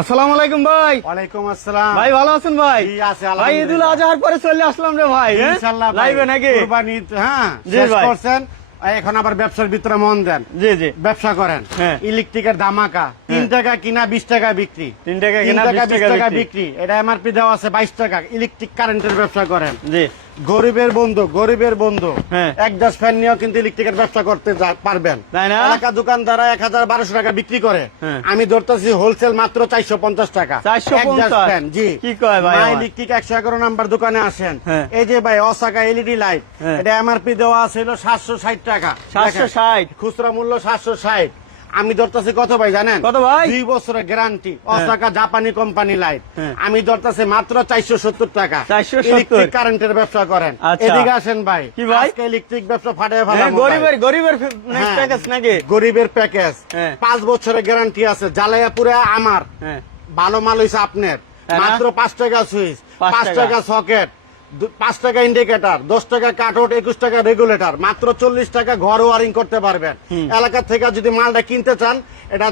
আসসালামু আলাইকুম ভাই। ওয়ালাইকুম আসসালাম। ভাই ভালো আছেন ভাই? জি আছে ভাই আলহামদুলিল্লাহ। ঈদুল আজহার পরে চলে আসলাম রে ভাই। ইনশাআল্লাহ ভাই। লাইভে নাকি? কুরবানি হ্যাঁ জি শেষ ভাই। করছেন, এখন আবার ব্যবসার ভিতরে মন দেন, জি জি। ব্যবসা করেন। হ্যাঁ। ইলেকট্রিকের দামাকা 3 টাকা কিনা 20 টাকা বিক্রি, 3 টাকা 3 কিনা টাকা 20 টাকা বিক্রি। বিক্রি। এটা এমআরপি দেওয়া আছে 22 টাকা। ইলেকট্রিক কারেন্টের ব্যবসা করেন, জি গরিবের বন্ধু, গরিবের বন্ধু। হ্যাঁ। এক দাস ফ্যান নিয়েও কিন্তু ইলেকট্রিকের ব্যবসা করতে পারবেন। তাই না? এলাকা দোকানদারা 1000-1200 টাকা বিক্রি করে, হ্যাঁ। আমি ধরতেছি হোলসেল মাত্র 450 টাকা। 450? এক দাস ফ্যান, জি। কি কয় ভাই মা আমার? ইলেকট্রিক 111 নাম্বার দোকানে আসেন। হ্যাঁ। এই যে ভাই অসাকা এলইডি লাইট, হ্যাঁ। এটা এমআরপি দেওয়া ছিল 760 টাকা। 760? দেখেন, খুচরা মূল্য 760। আমি ধরতেছি কত ভাই জানেন? কত ভাই? 2 বছরের গ্যারান্টি, অসাকা জাপানি কোম্পানি লাইট। হ্যাঁ। আমি ধরতেছি মাত্র 470 টাকা। 470? ইলেকট্রিক কারেন্টের ব্যবসা করেন। আচ্ছা। এদিকে আসেন ভাই। কি ভাই? আজকে ইলেকট্রিক ব্যবসা ফাটায় হ্যাঁ, ফেলাম। গরিবের হ্যাঁ। প্যাকেজ নাকি? গরিবের প্যাকেজ, হ্যাঁ। 5 বছরের গ্যারান্টি আছে। জ্বালাইয়াপুরে আমার হ্যাঁ। ভালো মাল হইছে আপনার, তাই না? মাত্র 5 টাকা সুইচ, 5 5 টাকা সকেট, 5 টাকা ইন্ডিকেটর, 10 টাকা কাটআউট, 21 টাকা রেগুলেটর, মাত্র 40 টাকা ঘর ওয়ারিং করতে পারবেন। এলাকা থেকে যদি মালটা কিনতে চান, এটা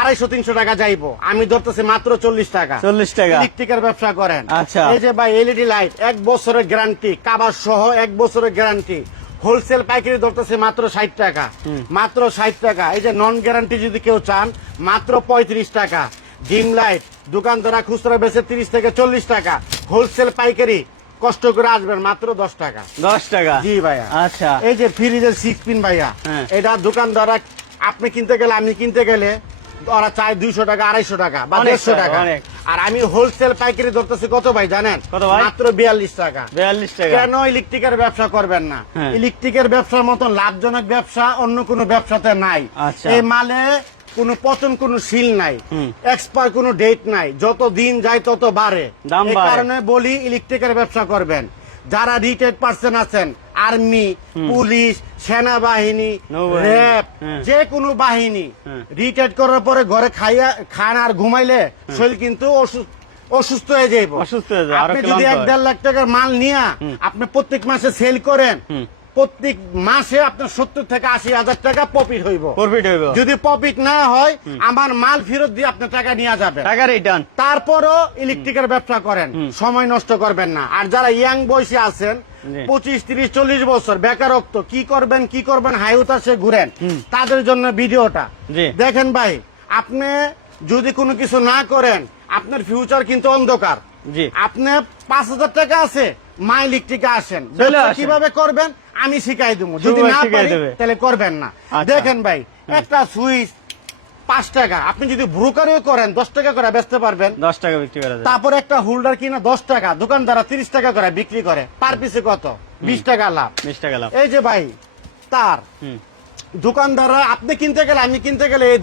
250-300 টাকা যাইবো। আমি ধরতেছি মাত্র 40 টাকা। 40 টাকা। ইলেকট্রিকের ব্যবসা করেন। আচ্ছা। এই যে ভাই এলইডি লাইট 1 বছরের গ্যারান্টি, কাভার সহ 1 বছরের গ্যারান্টি। হোলসেল পাইকারি ধরতেছে মাত্র 60 টাকা, মাত্র 60 টাকা। এই যে নন গ্যারান্টি যদি কেউ চান, মাত্র 35 টাকা। ডিম লাইট দোকানদারা খুচরা বেচে 30 থেকে 40 টাকা, হোলসেল পাইকারি কষ্ট করে আসবেন মাত্র 10 টাকা। 10 টাকা? জি ভাইয়া। আচ্ছা। এই যে ফ্রিজের 6 পিন ভাইয়া, হ্যাঁ। এটা দোকানদারা আপনি কিনতে গেলে, আমি কিনতে গেলে ওরা চায় 200 টাকা, 250 টাকা বা অনেক 150 টাকা। অনেক। আর আমি হোলসেল পাইকারি ধরতেছি কত ভাই জানেন? কত ভাই? মাত্র 42 টাকা। 42 টাকা? কেন ইলেকট্রিকের ব্যবসা করবেন না? হ্যাঁ। ইলেকট্রিকের ব্যবসার মতো লাভজনক ব্যবসা অন্য কোনো ব্যবসাতে নাই। আচ্ছা। এই মালে কোনো পতন, কোনো সিল নাই, এক্সপায়ার কোনো ডেট নাই। যত দিন যায় তত বাড়ে। দাম এই বাড়ে। কারণে বলি ইলেকট্রিকের ব্যবসা করবেন। যারা রিটায়ার্ড পার্সন আছেন, আর্মি, পুলিশ, সেনাবাহিনী, নৌবাহিনী, র্যাব, হ্যাঁ। যে কোনো বাহিনী, হ্যাঁ। রিটায়ার্ড করার পরে ঘরে খান আর ঘুমাইলে শরীর কিন্তু অসুস্থ হয়ে যাইব। অসুস্থ হয়ে যায়, আরো আপনি ক্লান্ত যদি হয়। 1-1.5 লাখ টাকার মাল নিয়ে আপনি প্রত্যেক মাসে সেল করেন, প্রত্যেক মাসে আপনার 70 থেকে 80 হাজার টাকা প্রফিট হইব। প্রফিট হইব। যদি প্রফিট না হয়, আমার মাল ফেরত দিয়ে আপনার টাকা নিয়ে যাবেন। টাকা রিটার্ন। তারপরও ইলেকট্রিকের ব্যবসা করেন, সময় নষ্ট করবেন না। আর যারা ইয়াং বয়সে আছেন, জি। 25, 30, 40 বছর বেকারত্ব, কি করবেন হাইউতাসে ঘুরেন, তাদের জন্য ভিডিওটা জি। দেখেন ভাই। আপনি যদি কোনো কিছু না করেন, আপনার ফিউচার কিন্তু অন্ধকার। জি। আপনি 5000 টাকা আছে, মা ইলেকট্রিকে আসেন, চলে ব্যবসা আসেন। কিভাবে করবেন আমি শিখাই দেবো। যদি শুরুয় না শিখাই পারি দেবে। তাহলে করবেন না। আচ্ছা। দেখেন ভাই, একটা সুইচ 5 টাকা, আপনি যদি ব্রোকারিও করেন 10 টাকা করে বেচতে পারবেন। 10 টাকা বিক্রি করা যায়। তারপর একটা হোল্ডার কিনা 10 টাকা, দোকানদারা 30 টাকা করে বিক্রি করে, পার পিসে কত? 20 টাকা লাভ। 20 টাকা লাভ। এই যে ভাই তার দোকানদাররা, আপনি কিনতে গেলে, আমি কিনতে গেলে এই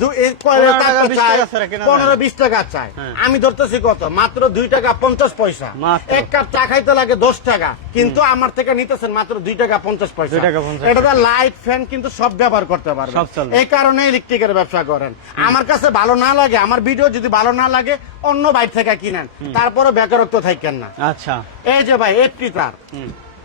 15 টাকা, 20 টাকা ছাড়া কেনা যায় না। 15-20 টাকা চাই। হ্যাঁ। আমি ধরতেছি কত? মাত্র 2 টাকা 50 পয়সা। মাত্র। এক কাপ চা খাইতে লাগে 10 টাকা, কিন্তু আমার থেকে নিতেছেন মাত্র 2 টাকা 50 পয়সা। 2 টাকা 50 এটা লাইট ফ্যান কিন্তু সব ব্যবহার করতে পারবে। সব চলবে। এই কারণে ইলেকট্রিকের ব্যবসা করেন। আমার কাছে ভালো না লাগে, আমার ভিডিও যদি ভালো না লাগে, অন্য বাইর থেকে কিনেন, তারপরে বেকারত্ব থাকেন না। আচ্ছা। এই যে ভাই এফটি তার,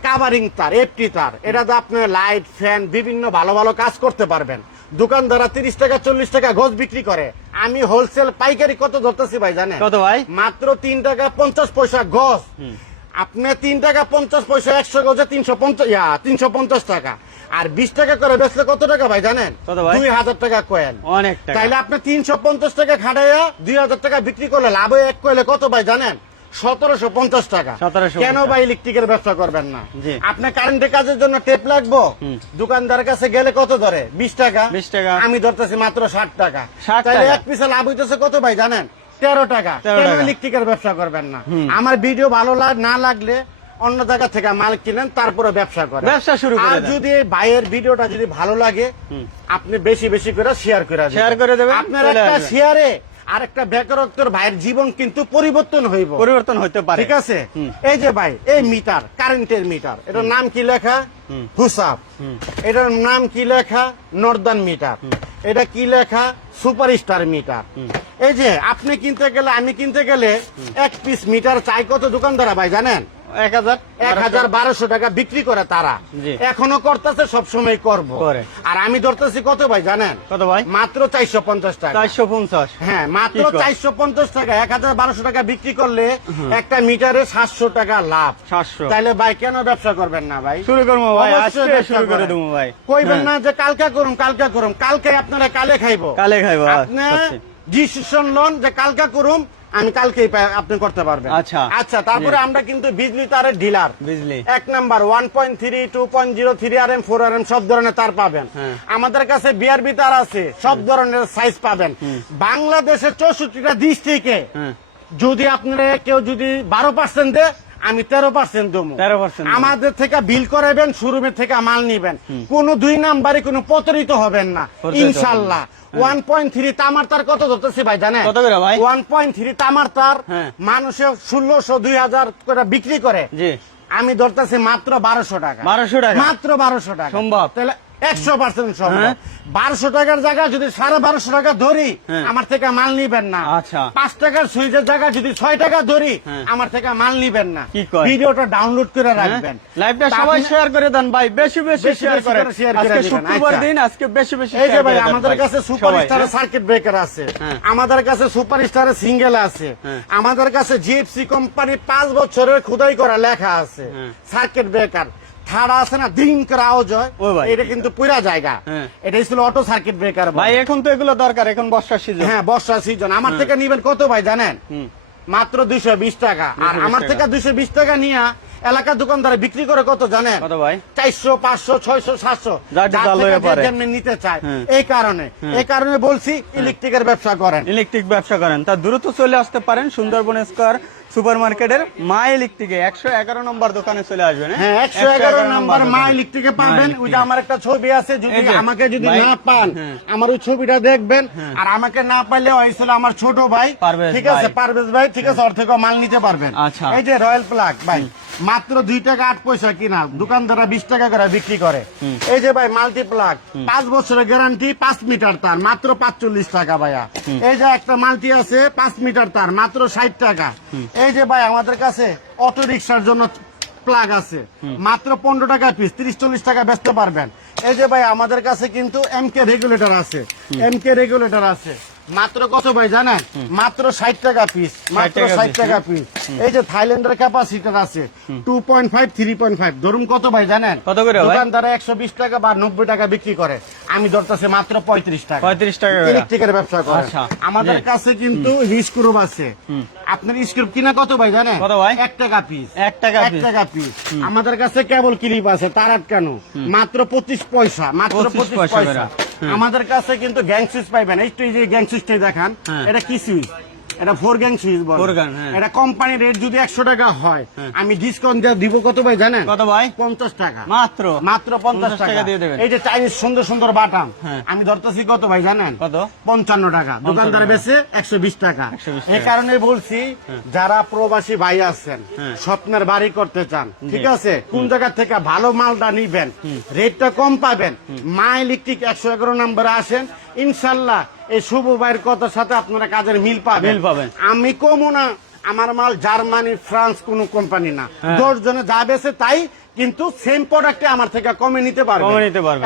কাভারিং তার, এফটি তার, এটা তো আপনি লাইট ফ্যান বিভিন্ন ভালো ভালো কাজ করতে পারবেন। দোকানদারা 30 টাকা 40 টাকা গজ বিক্রি করে, আমি হোলসেল পাইকারি কত ধরতেছি ভাই জানেন? কত ভাই? মাত্র 3 টাকা 50 পয়সা গজ। আপনি 3 টাকা 50 পয়সা 100 গজে 350 টাকা। আর 20 টাকা করে বেচলে কত টাকা ভাই জানেন? কত ভাই? 2000 টাকা কয়েল। অনেক টাকা। তাইলে আপনি 350 টাকা খাটাইয়া 2000 টাকা বিক্রি করলে লাভ হয় এক কয়েলে কত ভাই জানেন? 1750 টাকা। 1750 কেন ভাই ইলেকট্রিকের ব্যবসা করবেন না? জি। আপনি কারেন্টের কাজের জন্য টেপ লাগবো, দোকানদারের কাছে গেলে কত ধরে? 20 টাকা। 20 টাকা। আমি ধরতেছি মাত্র 60 টাকা। 60 তাহলে টাকা। এক পিসে লাভ হইতেছে কত ভাই জানেন? 13 টাকা। 13 কেন টাকা। ইলেকট্রিকের ব্যবসা করবেন না? আমার ভিডিও ভালো না লাগলে অন্য জায়গা থেকে মাল কিনেন, তারপরে ব্যবসা করেন। ব্যবসা শুরু করে আর দেন। যদি এই ভাইয়ের ভিডিওটা যদি ভালো লাগে, আপনি বেশি বেশি করে শেয়ার করে দিবেন। শেয়ার করে দেবেন, আপনার চলে একটা আসবে। শেয়ারে আর একটা বেকারত্বের ভাইয়ের জীবন কিন্তু পরিবর্তন হইব। পরিবর্তন হতে পারে। ঠিক আছে। এই যে ভাই এই মিটার, কারেন্টের মিটার, এটার নাম কি লেখা? হুসাব। এটার নাম কি লেখা? Northern meter. এটা কি লেখা? Superstar meter. এই যে আপনি কিনতে গেলে, আমি কিনতে গেলে এক পিস মিটার চাই কত দোকানদারা ভাই জানেন? 1000 1200 টাকা বিক্রি করে তারা, জি। এখনো করতেছে, সবসময় করবো। করে। আর আমি ধরতেছি কত ভাই জানেন? কত ভাই? মাত্র 450 টাকা। 450। হ্যাঁ, মাত্র কি কয়? 450 টাকা। 1200 টাকা বিক্রি করলে একটা মিটারে 700 টাকা লাভ। 700। তাইলে ভাই কেন ব্যবসা করবেন না ভাই? শুরু করবো ভাই, অবশ্যই আজকে ব্যবসা শুরু করে করেন। দেবো ভাই। কইবেন হ্যাঁ। না যে কালকে করুম, কালকে আপনারা কালে খাইবো। কালে খাইবো, আপনি সত্যি। ডিসিশন লন যে কালকে করুম, আমি কালকেই আপনি করতে পারবেন। আচ্ছা। আচ্ছা, তারপরে আমরা কিন্তু বিজলি তারের ডিলার। বিজলি। 1 নাম্বার 1.3, 2.0, 3RM, 4RM সব ধরনের তার পাবেন। হ্যাঁ। আমাদের কাছে বিআরবি তার আছে, সব ধরনের সাইজ পাবেন। বাংলাদেশের 64টা ডিস্ট্রিক্টে হ্যাঁ। যদি আপনারা কেউ যদি 12% দেয়, আমি 13% দেবো। 13% আমাদের থেকে বিল করাবেন, শোরুমের থেকে মাল নিবেন, কোন 2 নাম্বারে কোনো প্রতারিত হবেন না ইনশাল্লাহ। 1.3 তামার তার কত ধরতেছি ভাই জানেন? কত করে ভাই? 1.3 তামার তার হ্যাঁ। মানুষে 1600, 2000 করে বিক্রি করে, জি। আমি ধরতেছি মাত্র 1200 টাকা। 1200 টাকা? মাত্র 1200 টাকা। সম্ভব? তাহলে 100% সম্ভব। হ্যাঁ। 1200 টাকার জায়গা যদি 1250 টাকা ধরি, হ্যাঁ। আমার থেকে মাল নিবেন না। আচ্ছা। 5 টাকার সুইচের জায়গা যদি 6 টাকা ধরি, হ্যাঁ। আমার থেকে মাল নিবেন না। কি কয়? ভিডিওটা ডাউনলোড করে রাখবেন। লাইভটা তা সবাই আপনি- শেয়ার করে দেন ভাই, বেশি বেশি বেশি শেয়ার বেশি করেন। করে share করে আজকে দিবেন, শুক্রবার আচ্ছা। দিন, আজকে বেশি বেশি এই যে share ভাই, করে দেন আমাদের ভাই। কাছে সুপার সবাই, স্টারের হ্যাঁ? সার্কিট ব্রেকার আছে, হ্যাঁ। আমাদের কাছে সুপার স্টারের সিঙ্গেল আছে, হ্যাঁ। আমাদের কাছে জিএফসি কোম্পানি 5 বছরের খোদাই করা লেখা আছে। হ্যাঁ। সার্কিট ব্রেকার ঠাড়া আছে না, দিন করে আওয়াজ হয়, ও ভাই। এটা কিন্তু পুরা জায়গা। হ্যাঁ। এটাই ছিল অটো সার্কিট ব্রেকার ভাই এখন তো এগুলো দরকার, এখন বর্ষার সিজন। হ্যাঁ, বর্ষা সিজন। আমার থেকে নিবেন কত ভাই জানেন? হুম। মাত্র 220 টাকা। আর 220 আমার টাকা। থেকে 220 টাকা নিয়ে এলাকার দোকানদারে বিক্রি করে কত জানেন? কত ভাই? 400, 500, 600, 700 যার যেটা যার থেকে লইয়া যে পারে। যেমনি নিতে চায়। হ্যাঁ। এই কারণে বলছি ইলেকট্রিকের ব্যবসা করেন। ইলেকট্রিক ব্যবসা করেন, তা দ্রুত চলে আসতে পারেন সুন্দরবন স্কয়ার সুপার মার্কেটের মা ইলেকট্রিকে 111 নম্বর দোকানে চলে আসবেন। হ্যাঁ, 111 নাম্বার মা দোকানে। ইলেকট্রিকে পাবেন। মা ওইটা আমার একটা ছবি আছে, যদি এই যে, আমাকে যদি ভাই, না পান, হ্যাঁ। আমার ওই ছবিটা দেখবেন। আর আমাকে না পাইলে হয়েছিল আমার ছোট ভাই, পারভেজ ঠিক আছে, ভাই। পারভেজ ভাই, ঠিক আছে, ওর থেকে মাল নিতে পারবেন। আচ্ছা। এই যে রয়্যাল প্লাগ ভাই, মাত্র 2 টাকা 8 পয়সা কিনা, দোকানদাররা 20 টাকা করে বিক্রি করে। এই যে ভাই মাল্টি প্লাগ, 5 বছরের গ্যারান্টি, 5 মিটার তার, মাত্র 45 টাকা ভাইয়া। এই যে একটা মাল্টি আছে 5 মিটার তার, মাত্র 60 টাকা। এই যে ভাই আমাদের কাছে অটো রিক্সার জন্য প্লাগ আছে, মাত্র 15 টাকা পিস, 30-40 টাকা বেচতে পারবেন। এই যে ভাই আমাদের কাছে কিন্তু এমকে রেগুলেটর আছে, মাত্র কত ভাই জানেন? মাত্র 60 টাকা পিস, মাত্র 60 টাকা পিস। এই যে থাইল্যান্ডের ক্যাপাসিটর আছে 2.5, 3.5, ধরুন কত ভাই জানেন? কত করে ভাই? দোকানদার 120 টাকা বা 90 টাকা বিক্রি করে, আমি ধরতেছি মাত্র 35 টাকা। 35 টাকা করে। ইলেকট্রিকের ব্যবসা করে। আচ্ছা। আমাদের জি। কাছে কিন্তু স্ক্রুপ আছে। আপনার স্ক্রুপ কিনা কত ভাই জানেন? কত ভাই? 1 টাকা পিস। 1 টাকা 1 পিস। টাকা পিস। আমাদের কাছে কেবল ক্লিপ আছে তার আটকানো, মাত্র 25 পয়সা, মাত্র 25 25 পয়সা পয়সা। করে। আমাদের কাছে কিন্তু গ্যাং সুইচ পাইবেন। এই যে গ্যাং সুইচটাই দেখান, হ্যাঁ। এটা কি সুইচ? এটা 4 গ্যাং সুইচ বলে। 4 গ্যাং, হ্যাঁ। এটা কোম্পানি রেট যদি 100 টাকা হয়, আমি ডিসকাউন্ট দিয়ে দিব কত ভাই জানেন? কত ভাই? 50 টাকা। মাত্র মাত্র 50 টাকা দিয়ে দেবেন। এই যে চাইনিজ সুন্দর সুন্দর বাটাম, হ্যাঁ। আমি ধরতেছি কত ভাই জানেন? কত? 55 টাকা। দোকানদার টাকা। বেচে 120 টাকা। 120 এই টাকা। কারণে বলছি, যারা প্রবাসী ভাই আছেন, হ্যাঁ। স্বপ্নের বাড়ি করতে চান, ঠিক আছে, কোন জায়গা থেকে ভালো মালটা নিবেন, রেটটা কম পাবেন, মা ইলেকট্রিক 111 নম্বরে আসেন, ইনশাল্লাহ এই শুভ ভাইয়ের কথার সাথে আপনারা কাজের মিল পাবেন। আমি কমও না, আমার মাল জার্মানি, ফ্রান্স কোন কোম্পানি না, 10 জনে যা বেছে তাই, কিন্তু সেম প্রোডাক্টে আমার থেকে কমে নিতে পারবেন।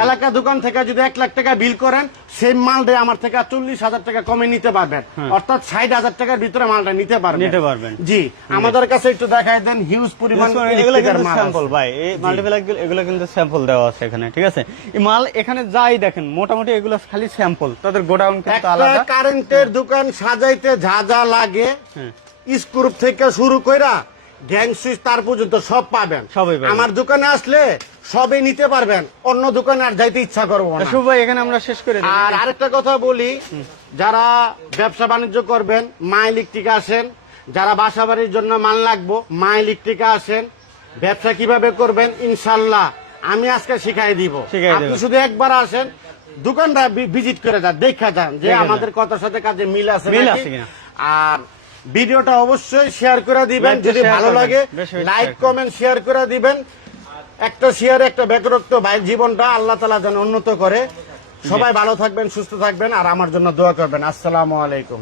এলাকা দোকান থেকে যদি 1 লাখ টাকা বিল করেন, সেম মালটা আমার থেকে 40,000 টাকা কমে নিতে পারবেন, অর্থাৎ 60,000 টাকার ভিতরে মালটা নিতে পারবেন। জি, আমাদের কাছে একটু দেখাই দেন হিউজ পরিমাণ ইলেকট্রিকের মাল স্যাম্পল আছে। ভাই, এই মাল্টিপ্লাগ এগুলো কিন্তু স্যাম্পল দেওয়া আছে এখানে, ঠিক আছে। এই মাল এখানে যাই দেখেন মোটামুটি এগুলো খালি স্যাম্পল, তাদের গোডাউন কিন্তু একটা আলাদা। কারেন্টের দোকান সাজাইতে যা যা লাগে, স্ক্রুপ থেকে শুরু কইরা গ্যাং সুইচ তার পর্যন্ত সব পাবেন। সবই পাবেন। আমার দোকানে আসলে সবই নিতে পারবেন, অন্য দোকানে আর যাইতে ইচ্ছা করবো না। শুভ ভাই এখানে আমরা শেষ করে দিই। আর আরেকটা কথা বলি, যারা ব্যবসা বাণিজ্য করবেন, মা ইলেকট্রিকে আসেন। যারা বাসা বাড়ির জন্য মাল লাগবো, মা ইলেকট্রিকে আসেন। ব্যবসা কিভাবে করবেন ইনশাল্লাহ আমি আজকে শিখাই দিব। আপনি শুধু একবার আসেন, দোকানটা ভিজিট করে যান, দেখা যান যে আমাদের কথার সাথে কাজে মিল আছে নাকি। আর ভিডিওটা অবশ্যই শেয়ার করে দিবেন, যদি ভালো লাগে লাইক কমেন্ট শেয়ার করে দিবেন। একটা শেয়ার একটা বেকরক্ত ভাই জীবনটা আল্লাহ তাআলা যেন উন্নত করে। সবাই ভালো থাকবেন, সুস্থ থাকবেন, আর আমার জন্য দোয়া করবেন। আসসালামু আলাইকুম।